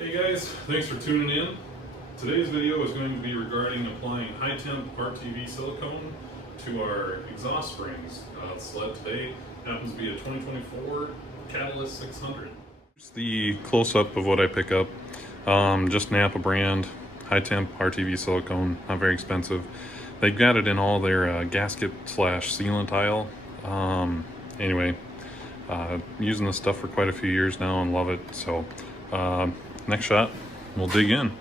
Hey guys, thanks for tuning in. Today's video is going to be regarding applying high temp RTV silicone to our exhaust springs. The sled today happens to be a 2024 Catalyst 600. Here's the close-up of what I pick up. Just Napa brand, high temp RTV silicone, not very expensive. They've got it in all their gasket slash sealant aisle. Anyway, using this stuff for quite a few years now and love it. So next shot, we'll dig in.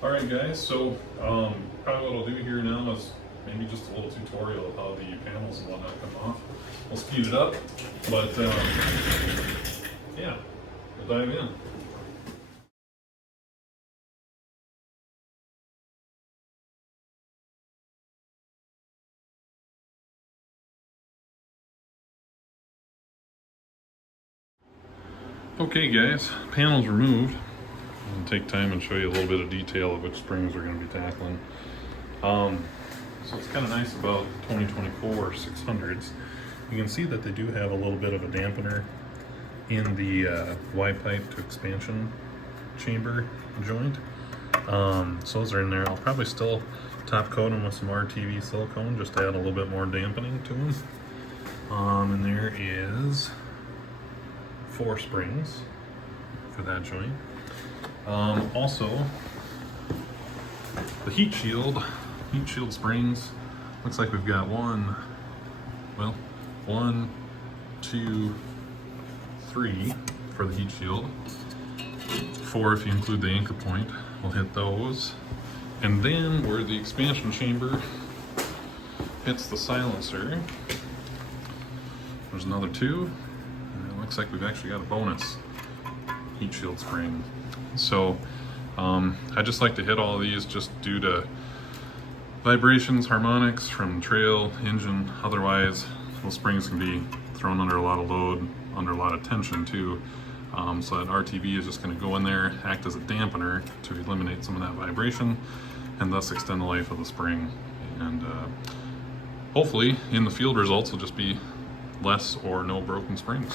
All right guys, so probably what I'll do here now is maybe just a little tutorial of how the panels and whatnot come off. We'll speed it up, but yeah, we'll dive in. Okay guys, panels removed. I'll take time and show you a little bit of detail of which springs we're going to be tackling. So it's kind of nice about 2024 600s. You can see that they do have a little bit of a dampener in the Y pipe to expansion chamber joint. So those are in there. I'll probably still top coat them with some RTV silicone just to add a little bit more dampening to them. And there is 4 springs for that joint. Also, the heat shield springs, looks like we've got 1, 2, 3 for the heat shield. 4 if you include the anchor point. We'll hit those. And then where the expansion chamber hits the silencer, there's another 2. And it looks like we've actually got a bonus heat shield spring. So I just like to hit all of these just due to vibrations, harmonics from trail, engine. Otherwise, those springs can be thrown under a lot of load, under a lot of tension too. So that RTV is just going to go in there, act as a dampener to eliminate some of that vibration, and thus extend the life of the spring. And hopefully, in the field results will just be less or no broken springs.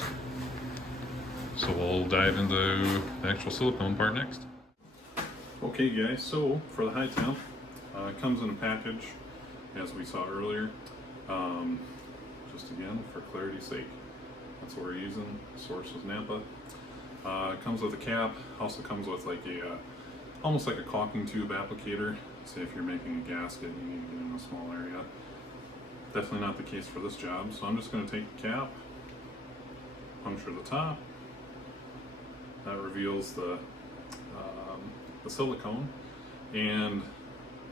So we'll dive into the actual silicone part next. Okay guys, so for the high temp, it comes in a package, as we saw earlier. Just again, for clarity's sake, that's what we're using. Source was Napa. It comes with a cap, also comes with like a, almost like a caulking tube applicator. Say if you're making a gasket, you need to get in a small area. Definitely not the case for this job, so I'm just going to take the cap, puncture the top. That reveals the silicone, and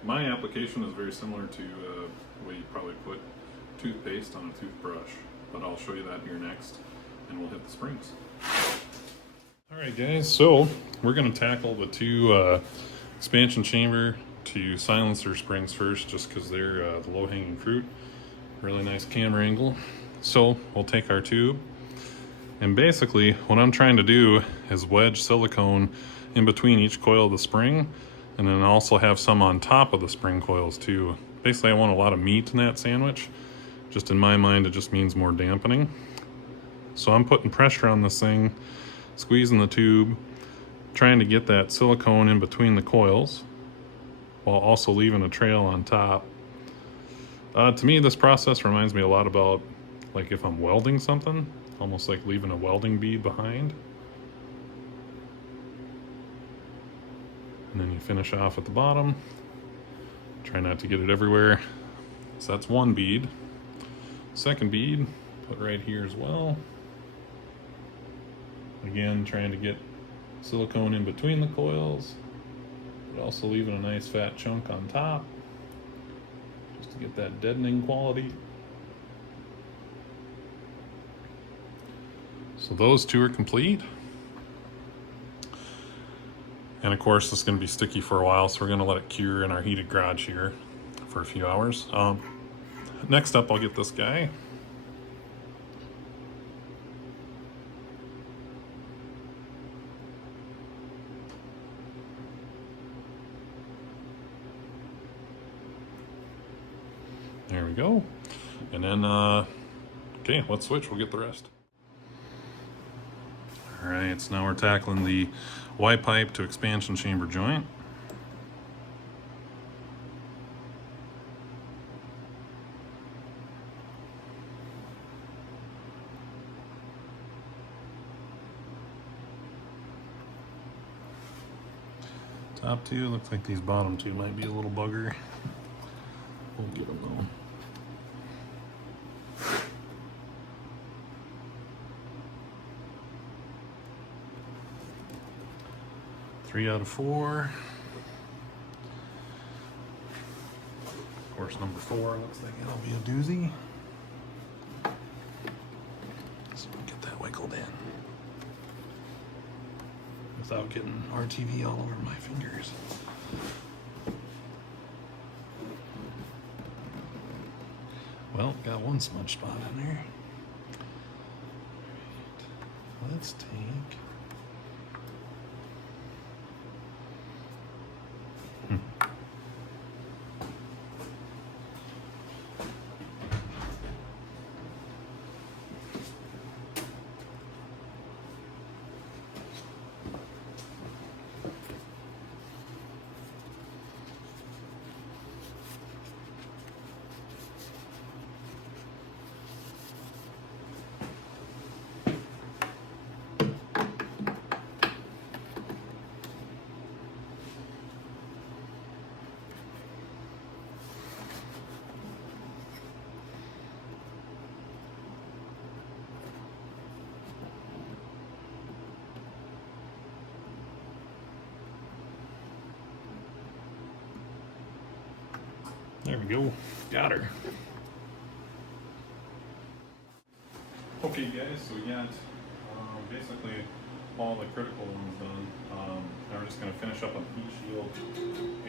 my application is very similar to the way you probably put toothpaste on a toothbrush, but I'll show you that here next, and we'll hit the springs. Alright guys, so we're going to tackle the 2 expansion chamber to silencer springs first, just because they're the low-hanging fruit. Really nice camera angle. So we'll take our tube, and basically what I'm trying to do is wedge silicone in between each coil of the spring, and then also have some on top of the spring coils too. Basically I want a lot of meat in that sandwich. Just in my mind it just means more dampening. So I'm putting pressure on this thing, squeezing the tube, trying to get that silicone in between the coils while also leaving a trail on top. To me this process reminds me a lot about like if I'm welding something, almost like leaving a welding bead behind. And then you finish off at the bottom. Try not to get it everywhere. So that's 1 bead. Second bead, put right here as well. Again, trying to get silicone in between the coils, but also leaving a nice fat chunk on top, just to get that deadening quality. So those 2 are complete. And of course this is going to be sticky for a while, so we're going to let it cure in our heated garage here for a few hours. Next up I'll get this guy. There we go. And then, okay, let's switch, we'll get the rest. All right, so now we're tackling the Y pipe to expansion chamber joint. Top two, looks like these bottom two might be a little bugger. We'll get them though. 3 out of 4. Of course, number 4 looks like it'll be a doozy. So we get that wiggled in without getting RTV all over my fingers. Well, got one smudge spot in there. All right. Let's take there we go. Got her. Okay guys, so we got basically all the critical ones done. Now we're just going to finish up on the heat shield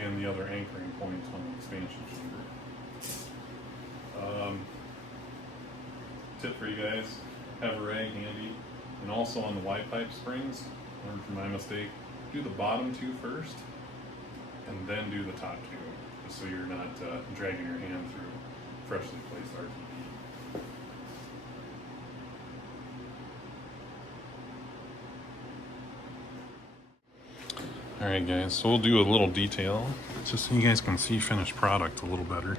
and the other anchoring points on the expansion chamber. Tip for you guys, have a rag handy, and also on the Y pipe springs, learn from my mistake, do the bottom two first and then do the top two, just so you're not dragging your hand through freshly placed RTV. Alright guys, so we'll do a little detail, just so you guys can see finished product a little better.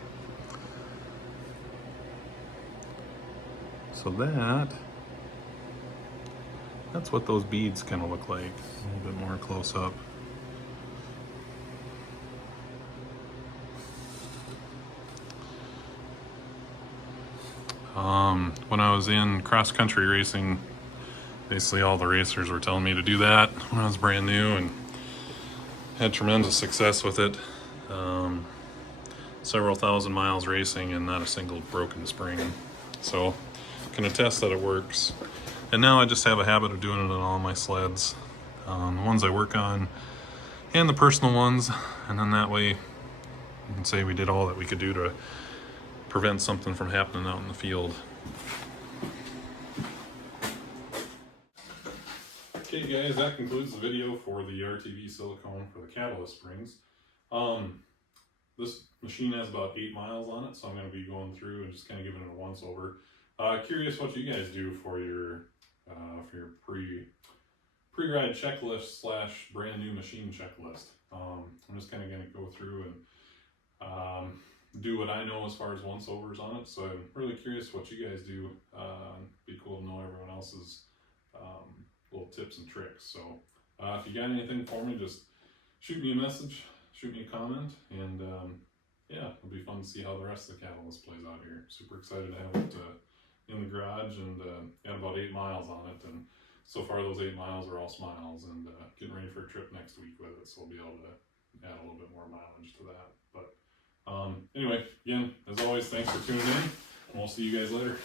So that's what those beads kind of look like, a little bit more close up. When I was in cross-country racing, basically all the racers were telling me to do that when I was brand new, and had tremendous success with it. Several thousand miles racing and not a single broken spring. So can attest that it works. And now I just have a habit of doing it on all my sleds. The ones I work on and the personal ones. And then that way you can say we did all that we could do to prevent something from happening out in the field. Okay guys, that concludes the video for the RTV silicone for the catalyst springs. This machine has about 8 miles on it, so I'm going to be going through and just kind of giving it a once over. Curious what you guys do for your pre-ride checklist / brand new machine checklist. I'm just kind of going to go through and do what I know as far as once overs on it. So I'm really curious what you guys do. Be cool to know everyone else's little tips and tricks. So if you got anything for me, just shoot me a message, shoot me a comment, and yeah, it'll be fun to see how the rest of the catalyst plays out here. Super excited to have it in the garage, and got about 8 miles on it, and so far those 8 miles are all smiles, and getting ready for a trip next week with it, so I'll be able to add a little bit more mileage to that. But anyway, again, as always, thanks for tuning in, and we'll see you guys later.